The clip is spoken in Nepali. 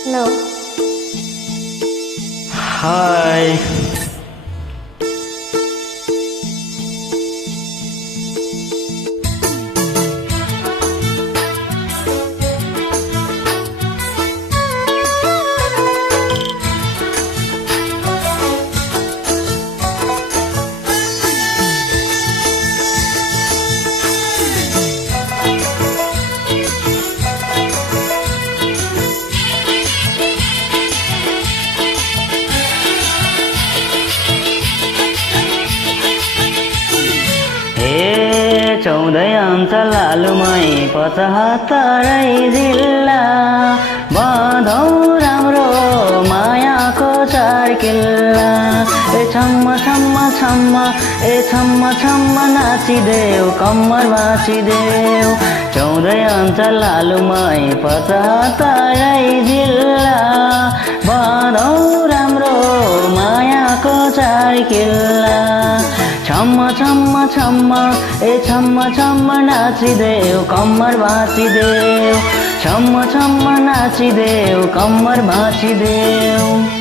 हेलो। हाय। चौधै अञ्चल लालुमै ७५ जिल्ला बाँधौँ राम्रो मायाको चार किल्ला। ए छम्म छम्म छम्म ए छम्म छम्म नाचिदेऊ कम्मर भाँचिदेऊ। चौधै अञ्चल लालुमै ७५ जिल्ला बाँधौँ राम्रो मायाको चार किल्ला। छम्म छम्म छम्म ए छम्म छम्म नाचिदेऊ कम्मर भाँचिदेऊ। छम्म छम्म नाचिदेऊ कम्मर भाँचिदेऊ।